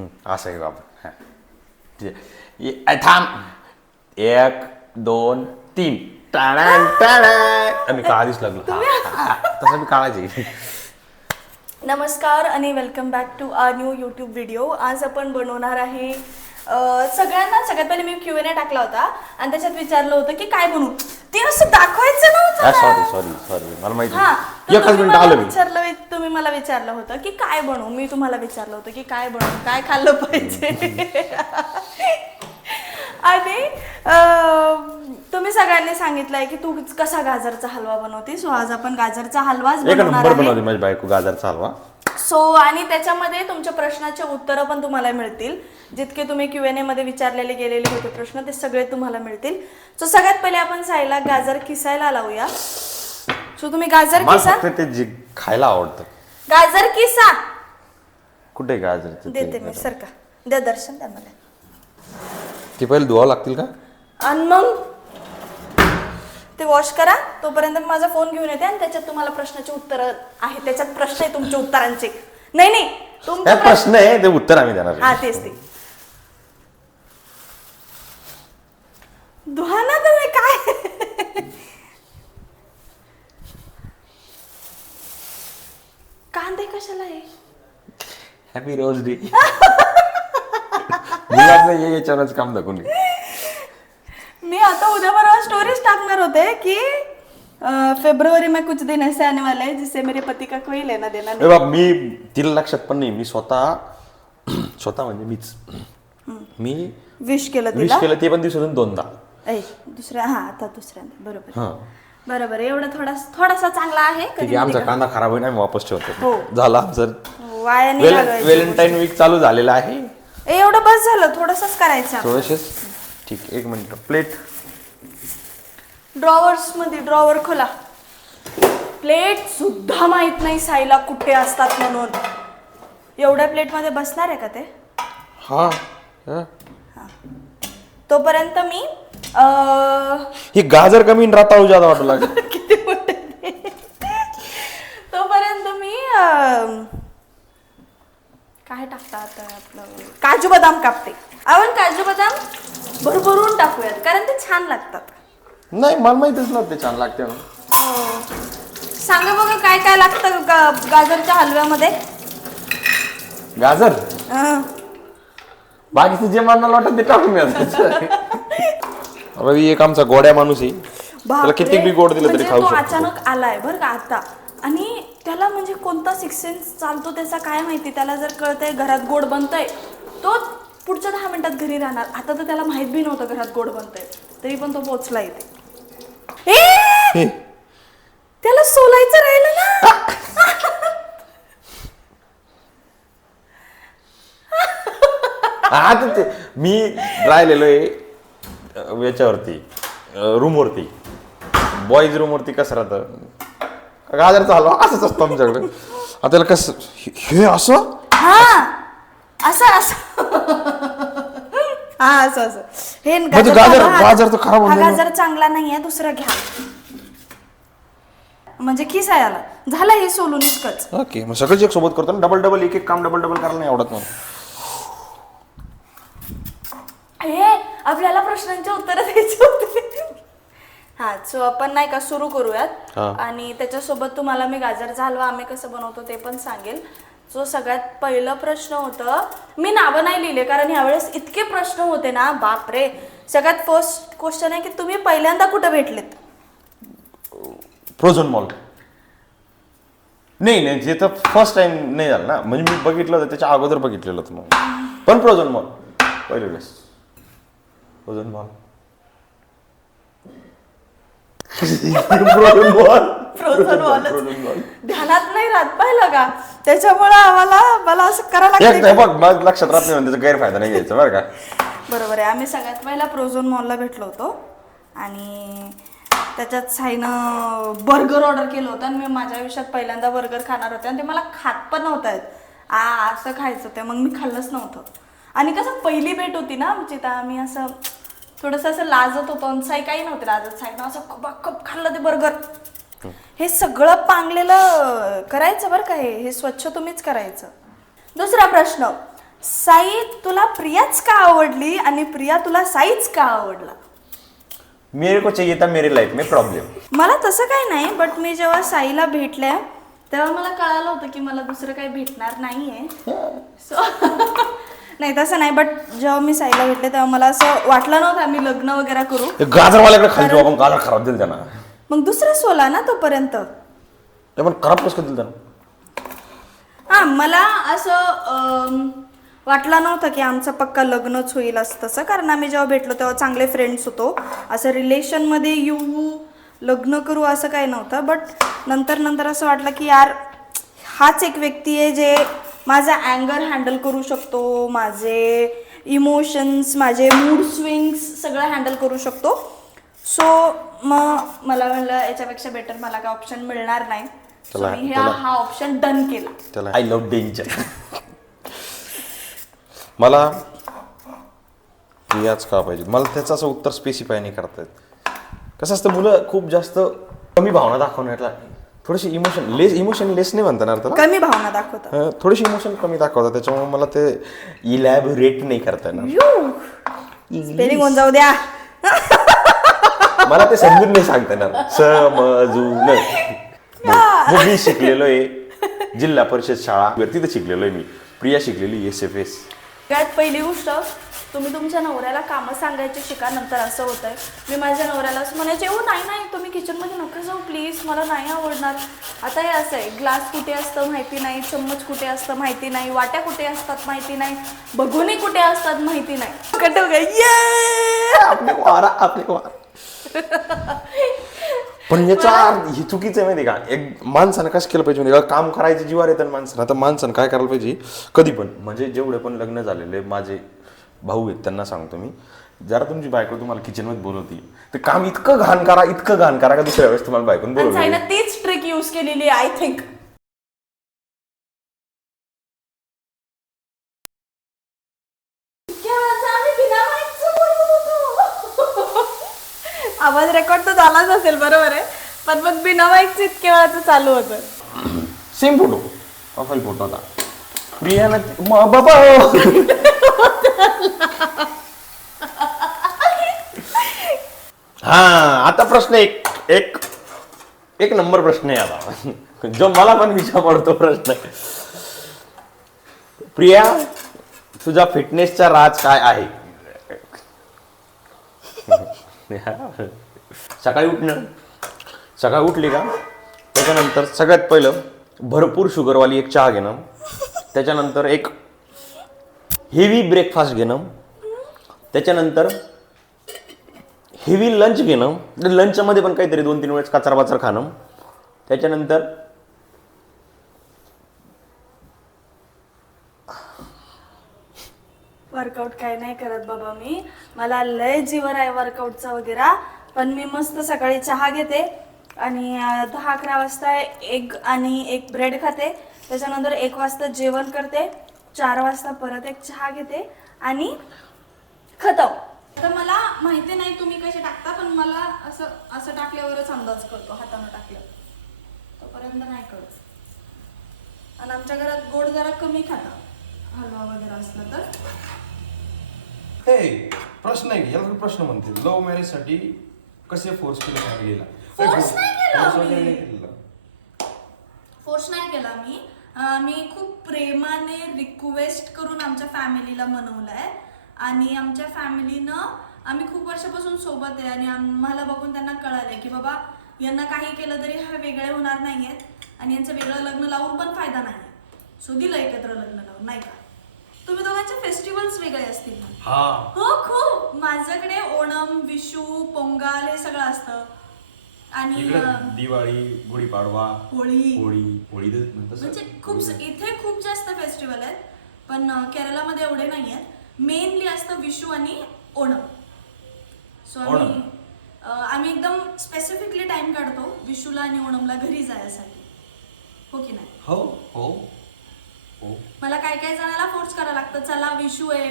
असं आहे बाबा. थांब 1 2 3 टाळान टाळान. मी काळा दिसू लागलो. तसं मी काळाची. नमस्कार आणि welcome back to our new YouTube video. आज आपण बनवणार आहे सगळ्यात पहिले मी Q&A टाकला होता आणि त्याच्यात विचारलं होतं की काय बनवू. ते असं दाखवायचं नव्हतं. सॉरी मला माहिती. एकच मिनिट आलो मी. तुम्ही मला विचारलं होतं की काय बनवू. मी तुम्हाला विचारलं होतं की काय बनवू, काय खाल्लं पाहिजे. आणि तुम्ही सगळ्यांनी सांगितलंय की तू कसा गाजरचा हलवा बनवते. सो आज आपण गाजरचा हलवाच बनवणार आहे. बनवते माझी बायको गाजरचा हलवा. सो आणि त्याच्यामध्ये तुमच्या प्रश्नाचे उत्तरं पण तुम्हाला मिळतील. जितके तुम्ही Q&A मध्ये विचारलेले गेलेले होते प्रश्न ते सगळे तुम्हाला मिळतील. सो सगळ्यात पहिले आपण साईला गाजर किसायला लावूया. सो तुम्ही गाजर किसा. ते जे खायला आवडतं. गाजर किसा. कुठे गाजर देते मी. सर का द्या दर्शन द्या मला. ते पहिले धुवावं लागतील का? आणि मग ते वॉश करा. तोपर्यंत मी माझा फोन घेऊन येते आणि त्याच्यात तुम्हाला प्रश्नाचे उत्तर आहे. त्याच्यात प्रश्न आहे तुमच्या उत्तरांचे. नाही तुमचा प्रश्न आहे ते उत्तर आम्ही देणार. हा तेच ते. दुहाना तुम्ही काय कांदे कशाला आहे. Happy rose day. याच्यावरच काम दाखवून. मी आता उद्या परवा स्टोरीज टाकणार होते की फेब्रुवारी में कुछ दिन ऐसे आने वाले हैं जिससे मेरे पति का कोई लेना देना नहीं. बाबा मी तिला लक्षात पण नाही. मी स्वतः म्हणजे मी विश केलं ते पण दिवसातून 2दा. आता दुसऱ्यांदा. बरोबर एवढं थोडासा चांगला आहे. ठीक आहे. आमचा कांदा खराब होईल आम्ही वापस ठेवतो. हो. झाला आमचं वाया नाही घालवायचं. व्हॅलेंटाईन वीक चालू झालेला आहे. एवढं बस झालं. थोडंसंच करायचं. थोडेसेच. ठीक. 1 मिनिट. प्लेट ड्रॉवर्स मध्ये ड्रॉवर खोला. प्लेट सुद्धा माहित नाही साईला कुठे असतात म्हणून. एवढ्या प्लेट मध्ये बसणार आहे का ते? हा. तोपर्यंत मी ही गाजर कमी राहता हो ज्यादा वाटू लागेल. किती मोठे. तोपर्यंत मी काय टाकतात आपलं काजू बदाम कापते. आपण काजू बदाम भरभरून टाकूयात कारण ते छान लागतात. नाही मला माहितीच नव्हतं ते छान लागते म्हणून. सांगा बघा काय काय लागतं गाजरच्या हलव्यामध्ये. गाजर बाकीचं जे मला वाटत ते टाकून द्यायचं. रवी एक आमचा गोड्या माणूस आहे. त्याला किती बी गोड दिलं तरी खाऊ शकतो. अचानक आलाय बरं का आता. आणि त्याला म्हणजे कोणता 6th सेन्स चालतो त्याचा काय माहिती. त्याला जर कळतंय घरात गोड बनतंय तो पुढच्या 10 मिनिटात घरी राहणार. आता तर त्याला माहित बी नव्हतं घरात गोड बनतंय तरी पण तो पोहोचला इथे. त्याला सोलायचं राहिलं ना. आता ते मी राहिलेलो आहे याच्यावरती रूमवरती. बॉईज रूमवरती कसं राहतं गाजरचा हलवा असंच असतं आमच्याकडे. आता त्याला कसं हे असं असं हे गाजर तर खराब होणार. गाजर चांगला नाहीये. दुसरा घ्या म्हणजे खिसायला झालं. हे सोलून इतकंच. ओके मग सगळंच एक सोबत करतो ना. डबल एक काम डबल करायला नाही आवडत. हे आपल्याला प्रश्नांची उत्तरं द्यायची होती. सो आपण नाही का सुरू करूयात. आणि त्याच्यासोबत तुम्हाला मी गाजरचा हलवा आम्ही कसं बनवतो ते पण सांगेल. सो सगळ्यात पहिलं प्रश्न होतं. मी नावं नाही लिहिले कारण यावेळेस इतके प्रश्न होते ना बापरे. सगळ्यात फर्स्ट क्वेश्चन आहे की तुम्ही पहिल्यांदा कुठे भेटलेत. Frozen mall. नाही जे तर फर्स्ट टाइम नाही झालं ना. म्हणजे मी बघितलं होतं त्याच्या अगोदर बघितलेलं होतं मग. पण फ्रोझन मॉल पहिले वेळेस. फ्रोझन मॉल ध्यानात नाही राहत पाहिलं का. त्याच्यामुळे मला असं करायला बघ लक्षात राहत नाही. त्याचा गैरफायदा नाही घ्यायचा बरं का. बरोबर आहे. आम्ही सगळ्यात पहिला फ्रोझन मॉलला भेटलो होतो आणि त्याच्यात साईनं बर्गर ऑर्डर केलं होतं. आणि मी माझ्या आयुष्यात पहिल्यांदा बर्गर खाणार होते आणि ते मला खात पण नव्हतं येत. असं खायचं ते. मग मी खाल्लंच नव्हतं. आणि कसं पहिली भेट होती ना आमची तर आम्ही असं थोडंसं असं लाजत होतो. आणि साई काही नव्हते लाजत. साईनं असं कप खाल्लं ते बर्गर. हे सगळं पांगलेलं करायचं बरं का. हे स्वच्छ तुम्हीच करायचं. दुसरा प्रश्न. साई तुला प्रियाच का आवडली आणि प्रिया तुला साईच का आवडला? मेरे को चाहिए था मेरी लाइफ में प्रॉब्लेम. मला तसं काही नाही, बट मी जेव्हा साईला भेटल्या तेव्हा मला कळालं होतं की मला दुसरं काही भेटणार नाहीये. सो नाही तसं नाही, बट जेव्हा मी साईला भेटले तेव्हा मला असं वाटलं नव्हतं आम्ही लग्न वगैरे करू. गाजरवाल्याकडे खाली जाऊ आपण, गाजर खराब दिल त्यांना. मग दुसरा सोला ना तोपर्यंत. ते पण खराब कसं दिल त्यांना. हा मला असं वाटलं नव्हतं की आमचं पक्का लग्नच होईल असं तसं, कारण आम्ही जेव्हा भेटलो तेव्हा चांगले फ्रेंड्स होतो. असं रिलेशनमध्ये येऊ लग्न करू असं काही नव्हतं. बट नंतर असं वाटलं की यार हाच एक व्यक्ती आहे जे माझा अँगर हँडल करू शकतो, माझे इमोशन्स, माझे मूड स्विंग्स सगळं हँडल करू शकतो. सो मग मला म्हणलं याच्यापेक्षा बेटर मला काय ऑप्शन मिळणार नाही. So मी हा ऑप्शन डन केला. I love danger. मला प्रियाच का पाहिजे, मला त्याचं असं उत्तर स्पेसिफाय नाही करता येत. कसं असतं, मुलं खूप जास्त कमी भावना दाखवण्याला थोडीशी इमोशन लेस नाही म्हणता येणार त्याला, कमी भावना दाखवतात, थोडीशी इमोशन कमी दाखवतात. त्याच्यामुळे मला ते इलॅबोरेट नाही करता येणार. स्पेलिंग होऊन जाऊ द्या. मला ते समजून नाही सांगता येणार. समजून मी शिकलेलो आहे जिल्हा परिषद शाळा, तिथे शिकलेलो आहे मी. प्रिया शिकलेली SFS. सगळ्यात पहिली गोष्ट, तुम्ही तुमच्या नवऱ्याला कामं सांगायची शिका. नंतर असं होतंय, मी माझ्या नवऱ्याला असं म्हणायचे, ओ नाही तुम्ही किचनमध्ये नका जाऊ प्लीज, मला नाही आवडणार. आता हे असं आहे, ग्लास कुठे असतं माहिती नाही, चम्मच कुठे असतं माहिती नाही, वाट्या कुठे असतात माहिती नाही, भगोनी कुठे असतात माहिती नाही. कटव पण याचा हे चुकीचं आहे माहिती का. एक माणसानं कसं केलं पाहिजे म्हणजे काम करायचं जीवार येतं माणसानं. आता माणसानं काय करायला पाहिजे कधी पण, म्हणजे जेवढे पण लग्न झालेले माझे भाऊ आहेत त्यांना सांगतो मी, जरा तुमची बायको तुम्हाला किचनमध्ये बोलवती तर काम इतकं घाण करा का दुसऱ्या वेळेस तुम्हाला बायकोन बोलवलं. तीच ट्रिक यूज केलेली आय थिंक. आवाज रेकॉर्ड तर झालाच असेल बरोबर आहे, पण मग बिना माईकचं इतके वेळाचं चालू होतं. सेम फोटो प्रोफाईल फोटो होता प्रिया ना बाबा. हा आता प्रश्न एक नंबर प्रश्न आहे आता, जो मला पण विचार पडतो प्रश्न. प्रिया तुझा फिटनेसचा राज काय आहे? सकाळी उठली का त्याच्यानंतर सगळ्यात पहिलं भरपूर शुगरवाली एक चहा घेणं, त्याच्यानंतर एक हेवी ब्रेकफास्ट घेणं, त्याच्यानंतर हेवी लंच घेणं, लंचमध्ये पण काहीतरी 2-3 वेळेस कचरा खाणं, त्याच्यानंतर वर्कआउट काय नाही करत बाबा मी, मला लय जीवर आहे वर्कआउटचा वगैरे. पण मी मस्त सकाळी चहा घेते आणि 10-11 वाजता एग आणि एक ब्रेड खाते, त्याच्यानंतर 1 वाजता जेवण करते, 4 वाजता परत एक चहा घेते आणि खतम. तर मला माहिती नाही तुम्ही कसे टाकता, पण मला असं टाकल्यावरच अंदाज करतो, हातानं टाकलं तोपर्यंत नाही कळत. आणि आमच्या घरात गोड जरा कमी खाता, हलवा वगैरे असला तर. प्रश्न आहे याला प्रश्न म्हणते, लव्ह मॅरेज साठी कसे फोर्स केले फॅमिलीला? फोर्स नाही केला मी खूप प्रेमाने रिक्वेस्ट करून आमच्या फॅमिलीला मनवलंय. आणि आमच्या फॅमिलीनं, आम्ही खूप वर्षापासून सोबत आहे आणि आम्हाला बघून त्यांना कळालंय की बाबा यांना काही केलं तरी हा वेगळे होणार नाहीयेत आणि यांचं वेगळं लग्न लावून पण फायदा नाही. सो दिलं एकत्र लग्न लावून, नाही का. तुम्ही दोघांचे फेस्टिवल्स वेगळे असतील ना? हो खूप. माझ्याकडे ओणम, विशू, पोंगल हे सगळं असतं आणि दिवाळी, गुढीपाडवा, होळी म्हणजे खूप इथे खूप जास्त फेस्टिवल आहेत, पण केरळमध्ये एवढे नाही आहेत. मेनली असतं विशू आणि ओणम. सो आम्ही एकदम स्पेसिफिकली टाइम काढतो विशूला आणि ओणमला घरी जायसाठी, हो की नाही? हो. मला काय जणाला फोर्स करायला लागतं, चला विशू आहे.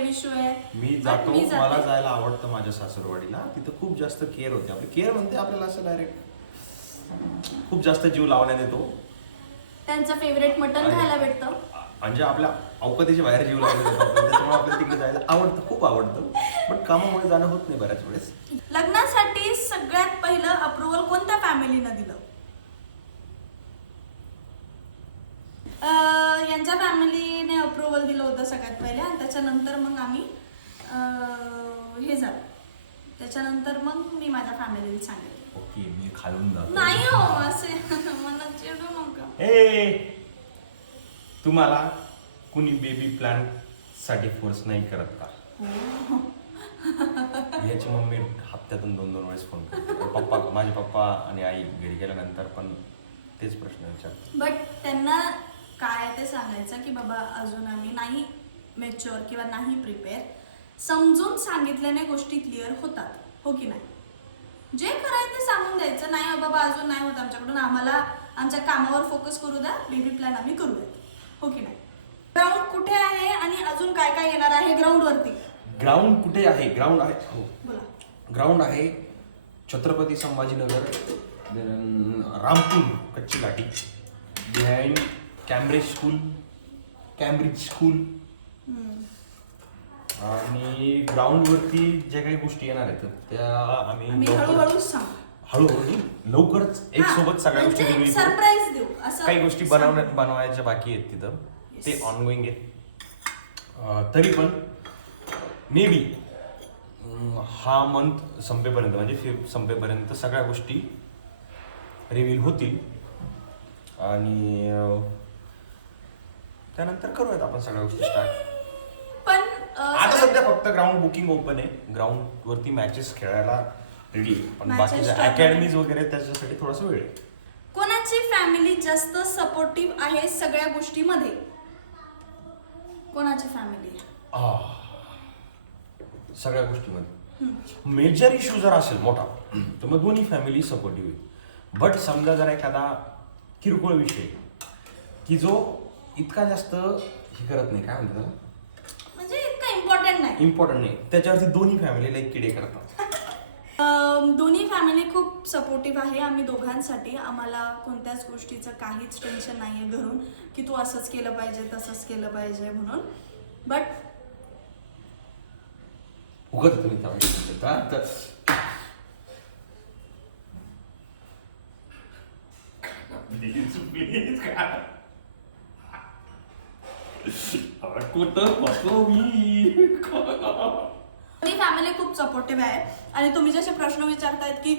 मी जातो, मला जायला आवडतं माझ्या सासरवाडीला. तिथं खूप जास्त केअर होते. आपली केअर म्हणते आपल्याला असं डायरेक्ट खूप जास्त जीव लावण्यात येतो. त्यांचं फेवरेट मटण खायला भेटतं. म्हणजे आपल्या अवकातीच्या बाहेर जीव लागले त्याच्यामुळे आपल्याला तिकडे जायला आवडतं, खूप आवडतं, पण कामामुळे जाणं होत नाही बऱ्याच वेळेस. लग्नासाठी सगळ्यात पहिलं अप्रुव्हल कोणत्या फॅमिलीनं दिलं? यांच्या फॅमिलीने अप्रुव्हल दिलं होतं सगळ्यात पहिले, आणि त्याच्यानंतर मग आम्ही हे झालं, त्याच्यानंतर मग मी माझ्या फॅमिलीला सांगितलं. ओके, मी खालून जातो. नाही हो असे मला चिडू नका. तुम्हाला कुणी बेबी प्लॅन साठी फोर्स नाही करत का? याची मम्मी हप्त्यातून 2-2 वेळेस फोन करते. माझे पप्पा आणि आई घरी गेल्यानंतर पण तेच प्रश्न विचारतात. बट त्यांना काय ते सांगायचं की बाबा अजून आम्ही नाही मॅच्युअर किंवा नाही प्रिपेअर. समजून सांगितल्याने गोष्टी क्लिअर होतात, हो की नाही? जे करायचं ते सांगून द्यायचं, नाही बाबा अजून नाही होत आमच्याकडून, आम्हाला आमच्या कामावर फोकस करू द्या, बेबी प्लॅन आम्ही करूयात, हो की नाही? ग्राउंड कुठे आहे आणि अजून काय काय येणार आहे ग्राउंडवरती? ग्राउंड कुठे आहे? ग्राउंड आहे, हो, बोला. ग्राउंड आहे छत्रपती संभाजीनगर, रामपूर कच्ची घाटी, बिहाइंड कॅम्ब्रिज स्कूल. आणि ग्राउंडवरती ज्या काही गोष्टी येणार आहेत त्या आम्ही हळूहळू सांग, हळूहळू लवकरच एक सोबत सगळ्या गोष्टी reveal करू. सरप्राईज देऊ असं. काही गोष्टी बनवायच्या बाकी आहेत तिथं, ते ऑनगोईंग आहेत. तरी पण मे बी हा मंथ संपेपर्यंत म्हणजे संपेपर्यंत सगळ्या गोष्टी रिव्हील होतील आणि त्यानंतर करूयात आपण सगळ्या गोष्टी स्टार्ट. पण आता सध्या फक्त ग्राउंड बुकिंग ओपन आहे, ग्राउंड वरती मॅचेस खेळायला रेडी आहे, पण Matches बाकीच्या start अकॅडमीज वगैरे त्याच्यासाठी थोडासा वेळ आहे. कोणाची फॅमिली जास्त सपोर्टिव्ह आहे सगळ्या गोष्टीमध्ये? कोणाची फॅमिली? सगळ्या गोष्टीमध्ये मेजर इश्यू जर असेल मोठा तर मग दोन्ही फॅमिली सपोर्टिव्ह आहे. बट समजा जर एखादा किरकोळ विषय की जो इतका जास्त हे करत नाही, काय म्हणतात, म्हणजे इतका इम्पॉर्टंट नाही, इम्पॉर्टंट नाही, त्याच्यावरती दोन्ही फॅमिलीला एक किडे करतात. दोन्ही फॅमिली खूप सपोर्टिव्ह आहे आम्ही दोघांसाठी. आम्हाला कोणत्याच गोष्टीचं काहीच टेन्शन नाही आहे घरून की तू असंच केलं पाहिजे तसंच केलं पाहिजे म्हणून. बट उगत तुम्ही त्यावेळी कुठं बसलो मी. फॅमिली खूप सपोर्टिव्ह आहे. आणि तुम्ही जसे प्रश्न विचारतायत की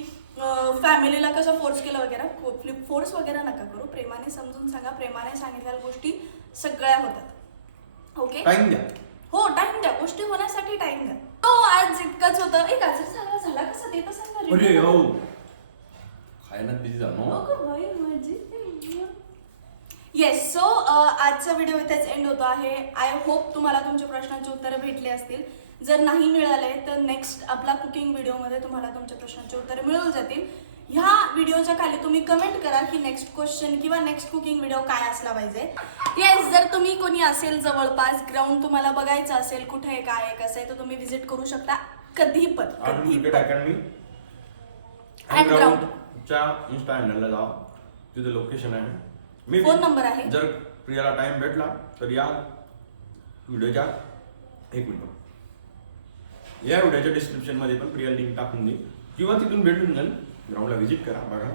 फॅमिलीला कसं फोर्स केलं वगैरे, फोर्स वगैरे नका करू, प्रेमाने समजून सांगा. प्रेमाने सांगितलेल्या गोष्टी सगळ्या होतात, ओके? टाइम द्या. हो, टाइम द्या, गोष्टी होण्यासाठी टाइम द्या. तो आज इतकंच होतं. एक आज झाला कसं ते तर सांगा. अरे हो, खायला बिझी झालो. येस, सो आजचा व्हिडिओ इथेच एंड होतो आहे. आय होप तुम्हाला तुमच्या प्रश्नांची उत्तरं भेटली असतील. जर नाही मिळाले तर नेक्स्ट आपला कुकिंग व्हिडिओमध्ये तुम्हाला तुमच्या प्रश्नांची उत्तरं मिळून जातील. ह्या व्हिडिओच्या खाली तुम्ही कमेंट करा की नेक्स्ट क्वेश्चन किंवा नेक्स्ट कुकिंग व्हिडिओ काय असला पाहिजे. येस, जर तुम्ही कोणी असेल जवळपास, ग्राउंड तुम्हाला बघायचं असेल कुठे आहे काय आहे कसं आहे, तर तुम्ही विजिट करू शकता कधी पण. Cricket academy And ground. च्या इन्स्टा हँडलला जा, तिथे लोकेशन आहे, मी फोन नंबर आहे. जर प्रियाला टाइम भेटला तर या व्हिडिओच्या या व्हिडिओच्या डिस्क्रिप्शन मध्ये पण प्रिया लिंक टाकून दे किंवा तिथून भेटून जाईल. ग्राउंडला व्हिजिट करा, बघा.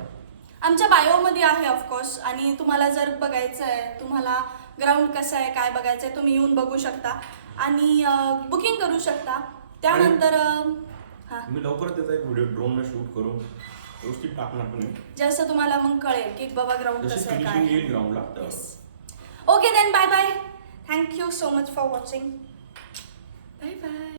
आमच्या बायोमध्ये आहे ऑफकोर्स. आणि तुम्हाला जर बघायचं आहे, तुम्हाला ग्राउंड कसं आहे काय बघायचं आहे, तुम्ही येऊन बघू शकता आणि बुकिंग करू शकता. त्यानंतर मी लवकरच त्याचा एक व्हिडिओ ड्रोनला शूट करून व्यवस्थित टाकणार पण आहे, जसं तुम्हाला मग कळेल की बाबा ग्राउंड जशी कसं आहे फिनिशिंग काय. येईल ग्राउंडला. Okay then, bye bye. Thank you so much for watching. Bye bye.